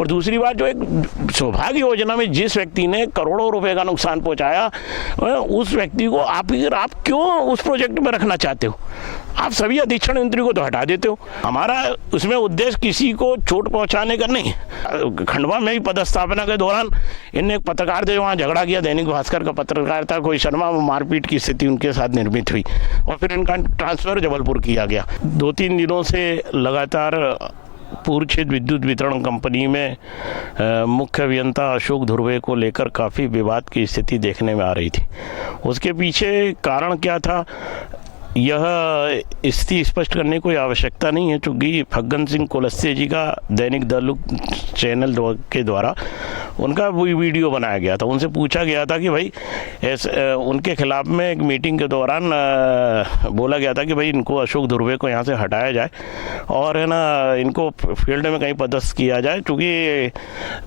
और दूसरी बात, जो एक सौभाग्य योजना में जिस व्यक्ति ने करोड़ों रुपए का नुकसान पहुंचाया, उस व्यक्ति को आप क्यों उस प्रोजेक्ट में रखना चाहते हो? आप सभी अधीक्षण यंत्री को तो हटा देते हो। हमारा उसमें उद्देश्य किसी को चोट पहुंचाने का नहीं। खंडवा में ही पदस्थापना के दौरान इनने एक पत्रकार थे, वहाँ झगड़ा किया, दैनिक भास्कर का पत्रकार था कोई शर्मा, वो मारपीट की स्थिति उनके साथ निर्मित हुई और फिर इनका ट्रांसफर जबलपुर किया गया। 2-3 दिनों से लगातार पूर्व क्षेत्र विद्युत वितरण कंपनी में मुख्य अभियंता अशोक धुर्वे को लेकर काफ़ी विवाद की स्थिति देखने में आ रही थी। उसके पीछे कारण क्या था, यह स्थिति स्पष्ट करने की कोई आवश्यकता नहीं है, चूँकि फग्गन सिंह कुलस्ते जी का दैनिक दल चैनल के द्वारा उनका वही वीडियो बनाया गया था। उनसे पूछा गया था कि भाई उनके खिलाफ में एक मीटिंग के दौरान बोला गया था कि भाई इनको अशोक धुर्वे को यहाँ से हटाया जाए और है ना, इनको फील्ड में कहीं पदस्थ किया जाए, क्योंकि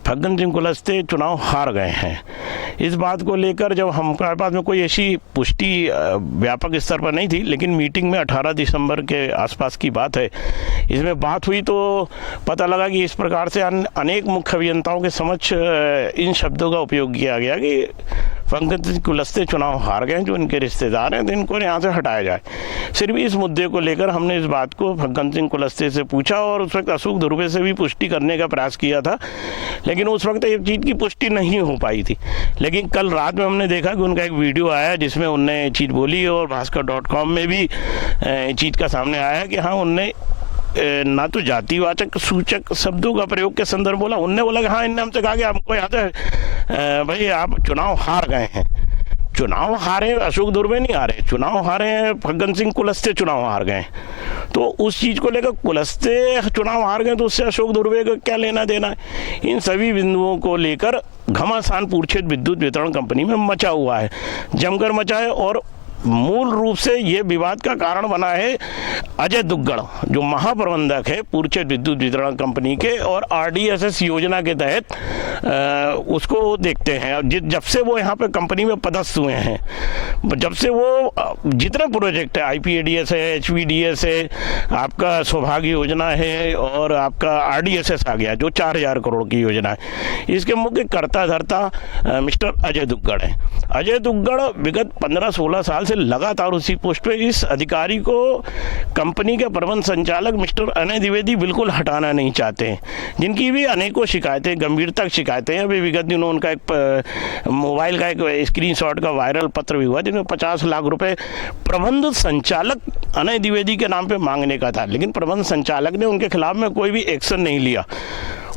फग्गन सिंह कुलस्ते चुनाव हार गए हैं। इस बात को लेकर जब हमारे पास में कोई ऐसी पुष्टि व्यापक स्तर पर नहीं थी, लेकिन मीटिंग में 18 दिसंबर के आसपास की बात है, इसमें बात हुई तो पता लगा कि इस प्रकार से अनेक मुख्य अभियंताओं के समक्ष इन शब्दों का उपयोग किया गया कि फग्गन सिंह कुलस्ते चुनाव हार गए, जो इनके रिश्तेदार हैं, तो इनको यहाँ से हटाया जाए। सिर्फ इस मुद्दे को लेकर हमने इस बात को फग्गन सिंह कुलस्ते से पूछा और उस वक्त अशोक धुर्वे से भी पुष्टि करने का प्रयास किया था, लेकिन उस वक्त ये चीज़ की पुष्टि नहीं हो पाई थी। लेकिन कल रात में हमने देखा कि उनका एक वीडियो आया जिसमें उनने चीज़ बोली और भास्कर.com में भी चीज़ का सामने आया कि हाँ, उनने ना तो जातिवाचक सूचक शब्दों का प्रयोग के संदर्भ बोला, उनने बोला कि हाँ, इनने हमसे कहा कि आपको यहाँ से भाई आप चुनाव हार गए हैं। चुनाव हारे अशोक धुर्वे नहीं हारे, चुनाव हारे हैं फग्गन सिंह कुलस्ते चुनाव हार गए। तो उस चीज़ को लेकर कुलस्ते चुनाव हार गए तो उससे अशोक धुर्वे को क्या लेना देना है? इन सभी बिंदुओं को लेकर घमासान पूर्व क्षेत्र विद्युत वितरण कंपनी में मचा हुआ है, जमकर मचा है। और मूल रूप से ये विवाद का कारण बना है अजय दुग्गड़, जो महाप्रबंधक है पूर्व क्षेत्र विद्युत वितरण कंपनी के, और RDSS योजना के तहत उसको देखते हैं। जब से वो यहाँ पे कंपनी में पदस्थ हुए हैं, जब से वो जितने प्रोजेक्ट है, IPADS है, HVDS है, आपका सौभाग्य योजना है और आपका RDSS आ गया जो 4000 करोड़ की योजना है, इसके मुख्य कर्ता धर्ता मिस्टर अजय दुग्गड़ है। अजय दुग्गड़ विगत 15-16 साल से लगातार उसी पोस्ट पे, इस अधिकारी को कंपनी के प्रबंध संचालक मिस्टर अनय द्विवेदी बिल्कुल हटाना नहीं चाहते हैं, जिनकी भी अनेकों शिकायतें, गंभीरता शिकायतें हैं। अभी विगत दिनों उनका एक मोबाइल का एक स्क्रीनशॉट का वायरल पत्र भी हुआ जिसमें 50 लाख रुपए प्रबंध संचालक अनय द्विवेदी के नाम पे मांगने का था, लेकिन प्रबंध संचालक ने उनके खिलाफ में कोई भी एक्शन नहीं लिया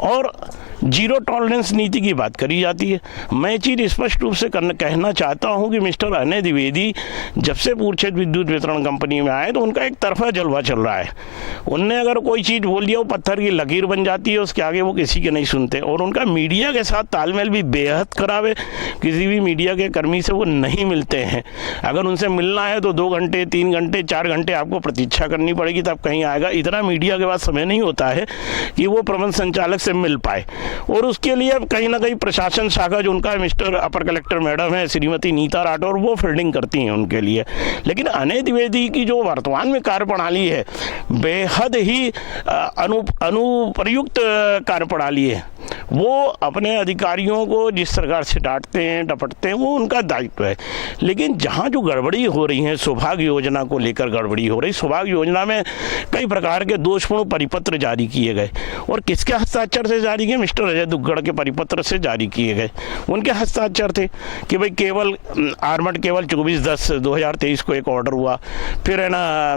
और जीरो टॉलरेंस नीति की बात करी जाती है। मैं चीज़ स्पष्ट रूप से कहना चाहता हूं कि मिस्टर अनय द्विवेदी जब से पूर्व क्षेत्र विद्युत वितरण कंपनी में आए तो उनका एक तरफा जलवा चल रहा है। उनने अगर कोई चीज़ बोल दिया वो पत्थर की लकीर बन जाती है, उसके आगे वो किसी के नहीं सुनते। और उनका मीडिया के साथ तालमेल भी बेहद खराब है, किसी भी मीडिया के कर्मी से वो नहीं मिलते हैं। अगर उनसे मिलना है तो 2 घंटे, 3 घंटे, 4 घंटे आपको प्रतीक्षा करनी पड़ेगी, तब कहीं आएगा। इतना मीडिया के पास समय नहीं होता है कि वो प्रबंध संचालक से मिल पाए, और उसके लिए अब कहीं ना कहीं प्रशासन शाखा जो उनका मिस्टर अपर कलेक्टर मैडम है श्रीमती नीता राठौर, वो फील्डिंग करती हैं उनके लिए। लेकिन अनय द्विवेदी की जो वर्तमान में कार्यप्रणाली है बेहद ही अनुप्रयुक्त कार्यप्रणाली है। वो अपने अधिकारियों को जिस प्रकार से डांटते हैं, डपटते हैं, वो उनका दायित्व है। लेकिन जहाँ जो गड़बड़ी हो रही है, सौभाग्य योजना को लेकर गड़बड़ी हो रही, सौभाग्य योजना में कई प्रकार के दोषपूर्ण परिपत्र जारी किए गए, और किसके हस्ताक्षर से जारी किए? मिस्टर अजय दुग्गड़ के परिपत्र से जारी किए गए। उनके हस्ताक्षर थे कि भाई केवल आर्मड केवल 24/10/2023 को एक ऑर्डर हुआ, फिर है ना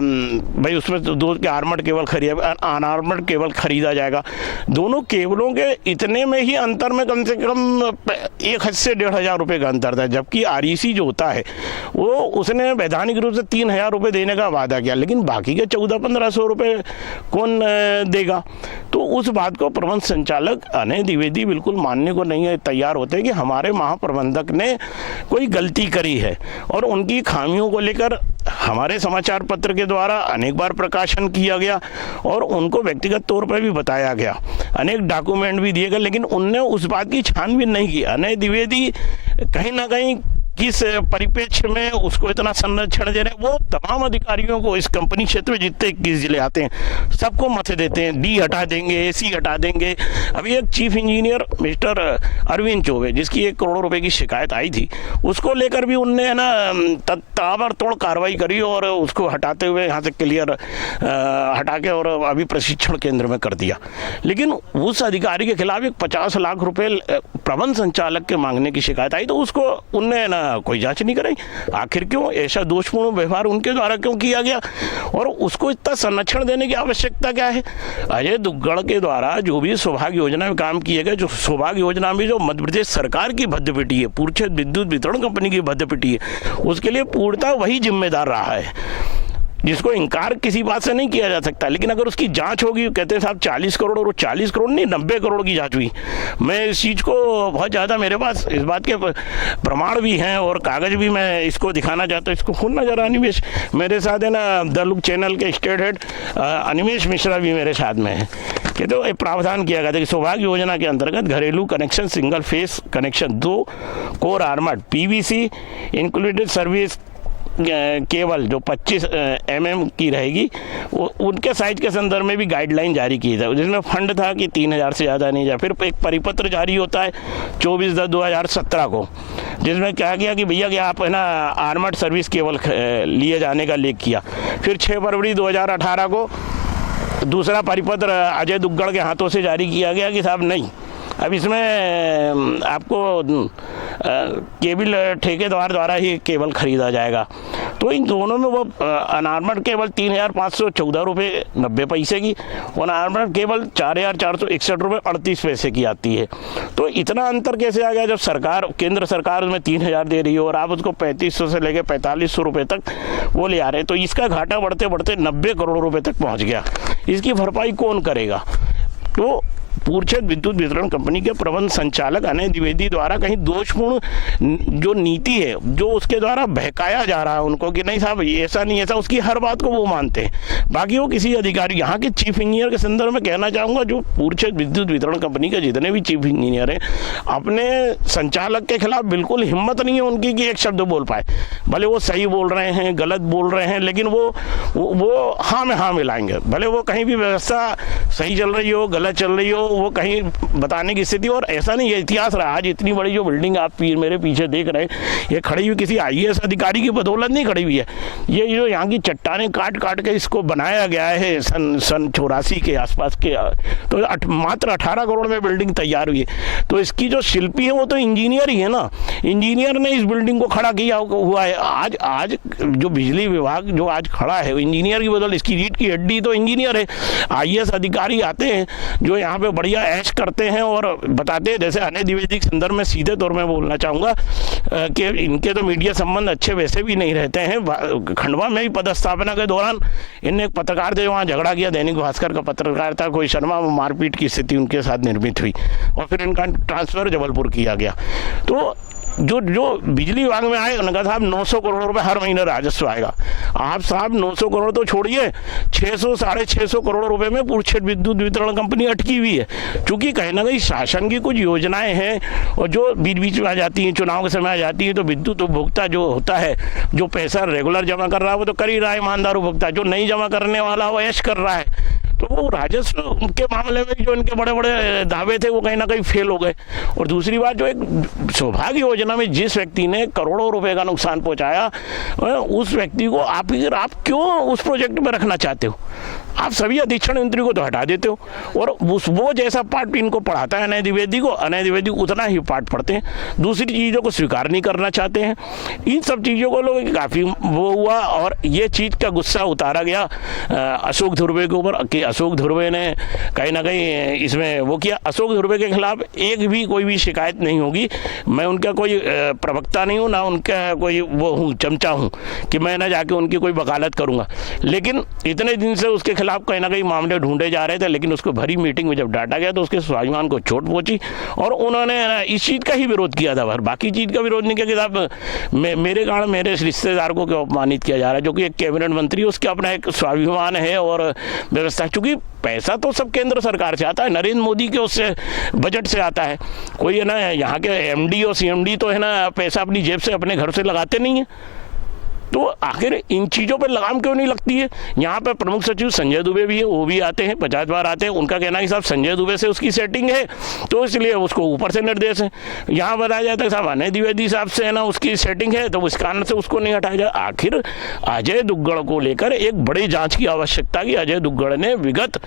भाई उसमें दो के आर्मड केवल अनआर्मड केवल खरीदा जाएगा। दोनों केबलों के इतने में ही अंतर में कम से कम 1 से 1,500 रुपये का अंतर था, जबकि REC जो होता है वो उसने वैधानिक रूप से 3,000 रुपये देने का वादा किया, लेकिन बाकी के 1400-1500 रुपये कौन देगा? तो उस बात को प्रबंध संचालक अनय द्विवेदी बिल्कुल मानने को नहीं है तैयार होते कि हमारे महाप्रबंधक ने कोई गलती करी है, और उनकी खामियों को लेकर हमारे समाचार पत्र के द्वारा अनेक बार प्रकाशन किया गया और उनको व्यक्तिगत तौर पर भी बताया गया, अनेक डॉक्यूमेंट भी दिए गए, लेकिन उनने उस बात की छानबीन नहीं की। अनय द्विवेदी कहीं ना कहीं किस परिप्रेक्ष्य में उसको इतना संरक्षण दे रहे हैं। वो तमाम अधिकारियों को इस कंपनी क्षेत्र में जितने 21 जिले आते हैं सबको मथे देते हैं, डी हटा देंगे, एसी हटा देंगे। अभी एक chief engineer mister Arvind Chaubey जिसकी 1 करोड़ रुपए की शिकायत आई थी, उसको लेकर भी उनने ना ताबड़तोड़ कार्रवाई करी और उसको हटाते हुए यहाँ से क्लियर हटा के और अभी प्रशिक्षण केंद्र में कर दिया। लेकिन उस अधिकारी के खिलाफ एक 50 लाख रुपए प्रबंध संचालक के मांगने की शिकायत आई तो उसको उनने ना कोई जांच नहीं कराई। आखिर क्यों? ऐसा दोषपूर्ण व्यवहार उनके द्वारा क्यों किया गया और उसको इतना संरक्षण देने की आवश्यकता क्या है? अजय दुग्गड़ के द्वारा जो भी सौभाग्य योजना में काम किए गए, जो सौभाग्य योजना में जो मध्य प्रदेश सरकार की भद्दपेटी है, पूर्णचंद विद्युत वितरण कंपनी की भद्दपेटी है, उसके लिए पूर्णतः वही जिम्मेदार रहा है, जिसको इनकार किसी बात से नहीं किया जा सकता। लेकिन अगर उसकी जांच होगी, कहते हैं साहब 40 करोड़ और 40 करोड़ नहीं 90 करोड़ की जांच हुई। मैं इस चीज़ को बहुत ज़्यादा, मेरे पास इस बात के प्रमाण भी हैं और कागज़ भी मैं इसको दिखाना चाहता हूँ। इसको सुनना जरा अनिमेश, मेरे साथ है ना द लुक चैनल के स्टेट हेड अनिमेश मिश्रा भी मेरे साथ में है। कि तो एक प्रावधान किया गया था कि सौभाग्य योजना के अंतर्गत घरेलू connection single phase connection 2 core armoured PVC included service केवल जो 25 mm की रहेगी उनके साइज के संदर्भ में भी गाइडलाइन जारी की था, जिसमें फंड था कि 3000 से ज़्यादा नहीं जाए। फिर एक परिपत्र जारी होता है 24/10/2017 को, जिसमें क्या किया कि भैया कि आप है ना आर्मर्ड सर्विस केवल लिए जाने का लेख किया। फिर 6 फरवरी 2018 को दूसरा परिपत्र अजय दुग्गड़ के हाथों से जारी किया गया कि साहब नहीं, अब इसमें आपको केबल ठेकेदार द्वारा ही केबल खरीदा जाएगा। तो इन दोनों में वो अनआर्मर्ड केबल 3514 रुपये 90 पैसे की, अनआर्मर्ड केबल 4461 रुपये 38 पैसे की आती है। तो इतना अंतर कैसे आ गया जब सरकार, केंद्र सरकार उसमें 3000 दे रही है और आप उसको 3500 से लेकर 4500 रुपये तक वो ले आ रहे हैं। तो इसका घाटा बढ़ते बढ़ते 90 करोड़ रुपये तक पहुँच गया। इसकी भरपाई कौन करेगा? तो पूर्णचंद विद्युत वितरण कंपनी के प्रबंध संचालक अनय द्विवेदी द्वारा कहीं दोषपूर्ण जो नीति है, जो उसके द्वारा बहकाया जा रहा है उनको कि नहीं साहब ऐसा नहीं, ऐसा, उसकी हर बात को वो मानते हैं। बाकी वो किसी अधिकारी, यहाँ के चीफ इंजीनियर के संदर्भ में कहना चाहूँगा, जो पूर्णचंद विद्युत वितरण कंपनी के जितने भी चीफ इंजीनियर हैं, अपने संचालक के खिलाफ बिल्कुल हिम्मत नहीं है उनकी कि एक शब्द बोल पाए। भले वो सही बोल रहे हैं, गलत बोल रहे हैं, लेकिन वो हाँ में हाँ मिलाएंगे। भले वो कहीं भी व्यवस्था सही चल रही हो, गलत चल रही हो, वो कहीं बताने की स्थिति। और ऐसा नहीं है, इतिहास रहा। आज इतनी बड़ी जो बिल्डिंग आप मेरे पीछे देख रहे हैं, ये खड़ी हुई किसी IAS अधिकारी की बदौलत नहीं खड़ी हुई है। ये जो यहाँ की चट्टानें काट काट के इसको बनाया गया है सन 84 के आसपास के, तो मात्र 18 करोड़ में बिल्डिंग तैयार हुई है। तो इसकी जो शिल्पी है वो तो इंजीनियर ही है ना, इंजीनियर ने इस बिल्डिंग को खड़ा किया हुआ है। आज जो बिजली विभाग जो आज खड़ा है वो इंजीनियर की बदौलत, इसकी रीढ़ की हड्डी तो इंजीनियर है। IAS अधिकारी आते हैं जो यहाँ पे बढ़िया ऐश करते हैं और बताते हैं। जैसे अनय द्विवेदी के संदर्भ में सीधे तौर में बोलना चाहूँगा कि इनके तो मीडिया संबंध अच्छे वैसे भी नहीं रहते हैं। खंडवा में भी पदस्थापना के दौरान इनने एक पत्रकार थे, वहाँ झगड़ा किया, दैनिक भास्कर का पत्रकार था कोई शर्मा, मारपीट की स्थिति उनके साथ निर्मित हुई और फिर इनका ट्रांसफर जबलपुर किया गया। तो जो बिजली विभाग में आए उन्होंने कहा साहब 900 करोड़ रुपए हर महीने राजस्व आएगा। आप साहब 900 करोड़ तो छोड़िए, 600 साढ़े 600 करोड़ रुपए में पूर्णचंद विद्युत वितरण कंपनी अटकी हुई है। क्योंकि कहीं ना कहीं शासन की कुछ योजनाएं हैं और जो बीच बीच में आ जाती हैं, चुनाव के समय आ जाती हैं, तो विद्युत उपभोक्ता जो होता है, जो पैसा रेगुलर जमा कर रहा है वो तो कर ही रहा है, ईमानदार उपभोक्ता। जो नहीं जमा करने वाला वो ऐश कर रहा है। तो वो राजस्व के मामले में जो इनके बड़े बड़े दावे थे वो कहीं ना कहीं फेल हो गए। और दूसरी बात, जो एक सौभाग्य योजना में जिस व्यक्ति ने करोड़ों रुपए का नुकसान पहुंचाया, उस व्यक्ति को आप क्यों उस प्रोजेक्ट में रखना चाहते हो? आप सभी अधीक्षण यंत्री को तो हटा देते हो और वो जैसा पाठ इनको पढ़ाता है अनय द्विवेदी को, अनय द्विवेदी उतना ही पाठ पढ़ते हैं। दूसरी चीज़ों को स्वीकार नहीं करना चाहते हैं। इन सब चीज़ों को लोग काफ़ी वो हुआ और ये चीज़ का गुस्सा उतारा गया अशोक धुर्वे के ऊपर कि अशोक धुर्वे ने कहीं ना कहीं इसमें वो किया। अशोक धुर्वे के खिलाफ कोई भी शिकायत नहीं होगी। मैं उनका कोई प्रवक्ता नहीं हूँ, ना उनका कोई वो हूँ चमचा हूँ कि मैं ना जाके उनकी कोई वकालत करूँगा। लेकिन इतने दिन से उसके खिलाफ खिलाफ कहीं ना कहीं मामले ढूंढे जा रहे थे, लेकिन उसको भरी मीटिंग में जब डांटा गया तो उसके स्वाभिमान को चोट पहुंची और उन्होंने इस चीज़ का ही विरोध किया था, बाकी चीज़ का विरोध नहीं किया कि साहब मेरे कारण मेरे रिश्तेदार को क्यों अपमानित किया जा रहा है, जो कि एक कैबिनेट मंत्री, उसके अपना एक स्वाभिमान है और व्यवस्था। चूंकि पैसा तो सब केंद्र सरकार से आता है, नरेंद्र मोदी के उससे बजट से आता है। कोई है ना यहाँ के एमडी और सीएमडी तो है ना पैसा अपनी जेब से अपने घर से लगाते नहीं है, तो आखिर इन चीज़ों पर लगाम क्यों नहीं लगती है। यहाँ पर प्रमुख सचिव संजय दुबे भी है, वो भी आते हैं, 50 बार आते हैं। उनका कहना है कि साहब संजय दुबे से उसकी सेटिंग है तो इसलिए उसको ऊपर से निर्देश है। यहाँ बताया जाता है साहब अनय द्विवेदी साहब से है ना उसकी सेटिंग है तो उस कारण से उसको नहीं हटाया जाए। आखिर अजय दुग्गड़ को लेकर एक बड़ी जाँच की आवश्यकता की। अजय दुग्गड़ ने विगत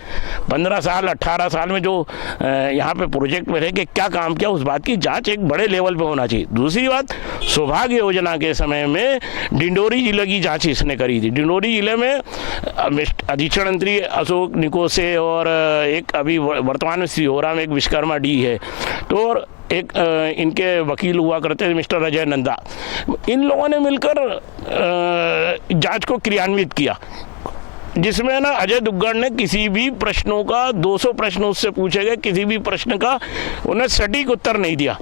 15 साल 18 साल में जो यहाँ पे प्रोजेक्ट में रह के क्या काम किया, उस बात की जाँच एक बड़े लेवल पर होना चाहिए। दूसरी बात, सौभाग्य योजना के समय में डिंडोरी जिले की जांच इसने करी थी। डिंडोरी जिले में अधीक्षण मंत्री अशोक निकोसे और एक अभी वर्तमान में सिहोरा में एक विश्वकर्मा डी है, तो एक इनके वकील हुआ करते थे मिस्टर अजय नंदा, इन लोगों ने मिलकर जांच को क्रियान्वित किया, जिसमें ना अजय दुग्गड़ ने किसी भी प्रश्नों का 200 प्रश्न उससे पूछे गए, किसी भी प्रश्न का उन्हें सटीक उत्तर नहीं दिया।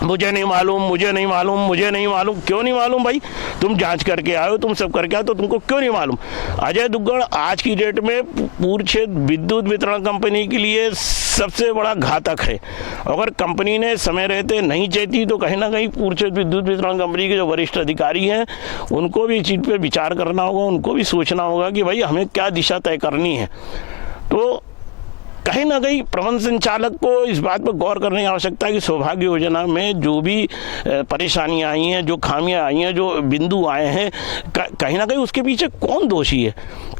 मुझे नहीं मालूम, मुझे नहीं मालूम, मुझे नहीं मालूम। क्यों नहीं मालूम भाई? तुम जांच करके आए हो, तुम सब करके आए तो तुमको क्यों नहीं मालूम? अजय दुग्गड़ आज की डेट में पूर्व क्षेत्र विद्युत वितरण कंपनी के लिए सबसे बड़ा घातक है। अगर कंपनी ने समय रहते नहीं चाहती तो कहीं ना कहीं पूर्व क्षेत्र विद्युत वितरण कंपनी के जो वरिष्ठ अधिकारी हैं उनको भी इस चीज़ पर विचार करना होगा, उनको भी सोचना होगा कि भाई हमें क्या दिशा तय करनी है। तो कहीं ना कहीं प्रबंध संचालक को इस बात पर गौर करने की आवश्यकता है कि सौभाग्य योजना में जो भी परेशानियां आई हैं, जो खामियां आई हैं, जो बिंदु आए हैं, कहीं ना कहीं उसके पीछे कौन दोषी है?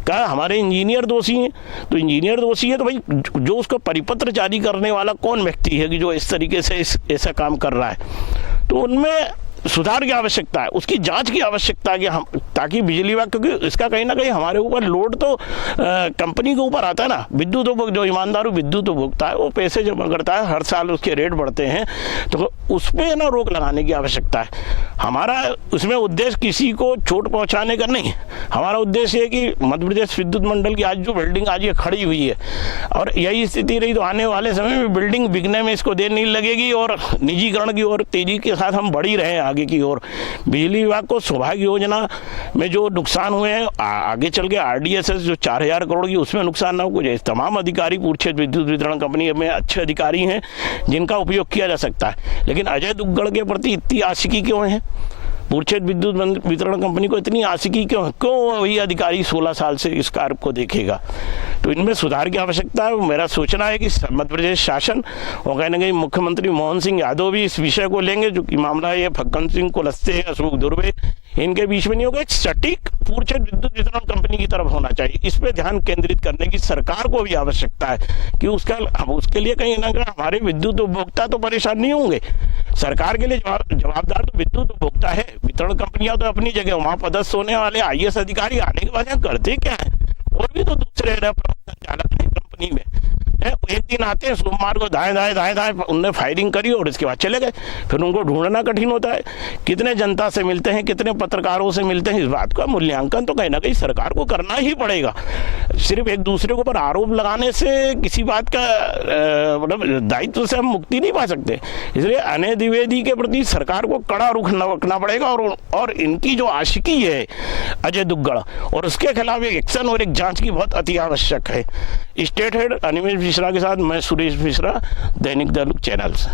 क्या हमारे इंजीनियर दोषी हैं? तो इंजीनियर दोषी है तो भाई जो उसको परिपत्र जारी करने वाला कौन व्यक्ति है कि जो इस तरीके से ऐसा काम कर रहा है? तो उनमें सुधार की आवश्यकता है, उसकी जांच की आवश्यकता है कि हम, ताकि बिजली विभाग, क्योंकि इसका कहीं ना कहीं हमारे ऊपर लोड तो कंपनी के ऊपर आता है ना। विद्युत उपभोक्ता जो ईमानदार विद्युत उपभोक्ता है वो पैसे जमा करता है, हर साल उसके रेट बढ़ते हैं, तो उस पर ना रोक लगाने की आवश्यकता है। हमारा उसमें उद्देश्य किसी को चोट पहुँचाने का नहीं है। हमारा उद्देश्य है कि मध्य प्रदेश विद्युत मंडल की आज जो बिल्डिंग आज ये खड़ी हुई है और यही स्थिति रही तो आने वाले समय में बिल्डिंग बिकने में इसको देर नहीं लगेगी और निजीकरण की ओर तेजी के साथ हम बढ़ी रहे हैं आगे की ओर। बिजली विभाग को सौभाग्य योजना में जो नुकसान हुए हैं आगे चल के आरडीएसएस जो 4000 करोड़ की उसमें नुकसान ना हो। कुछ तमाम अधिकारी पूर्व क्षेत्र विद्युत वितरण कंपनी में अच्छे अधिकारी हैं जिनका उपयोग किया जा सकता है, लेकिन अजय दुग्गड़ के प्रति इतनी आशिकी क्यों है? पूर्व क्षेत्र विद्युत वितरण कंपनी को इतनी आशिकी क्यों? वही अधिकारी 16 साल से इस कार्य को देखेगा? तो इनमें सुधार की आवश्यकता है। मेरा सोचना है कि मध्य प्रदेश शासन और कहीं ना कहीं मुख्यमंत्री मोहन सिंह यादव भी इस विषय को लेंगे, जो कि मामला ये फग्गन सिंह कुलस्ते, अशोक दुर्वे, इनके बीच में नहीं होगा। एक सटीक पूर्व क्षेत्र विद्युत वितरण कंपनी की तरफ होना चाहिए। इस पर ध्यान केंद्रित करने की सरकार को भी आवश्यकता है कि उसके लिए कहीं ना कहीं हमारे विद्युत उपभोक्ता तो परेशान नहीं होंगे। सरकार के लिए जवाबदार तो विद्युत उपभोक्ता है। वितरण कंपनियां तो अपनी जगह, वहां पदस्थ होने वाले आईएएस अधिकारी आने के बाद यहाँ करते क्या है? और भी तो दूसरे प्रबंध संचालक है कंपनी में, एक दिन आते हैं सोमवार को दाएं उनने फायरिंग करी और इसके बाद चले गए, फिर उनको ढूंढना कठिन होता है। कितने जनता से मिलते हैं, कितने पत्रकारों से मिलते हैं, इस बात का मूल्यांकन तो कहीं ना कहीं सरकार को करना ही पड़ेगा। सिर्फ एक दूसरे के ऊपर आरोप लगाने से किसी बात का मतलब दायित्व से हम मुक्ति नहीं पा सकते। इसलिए अनय द्विवेदी के प्रति सरकार को कड़ा रुख रखना पड़ेगा और इनकी जो आशिकी है अजय दुग्गड़ और उसके खिलाफ एक एक्शन और एक जांच की बहुत अति आवश्यक है। स्टेट हेड अनिमेश मिश्रा के साथ मैं सुरेश मिश्रा, दैनिक द चैनल से।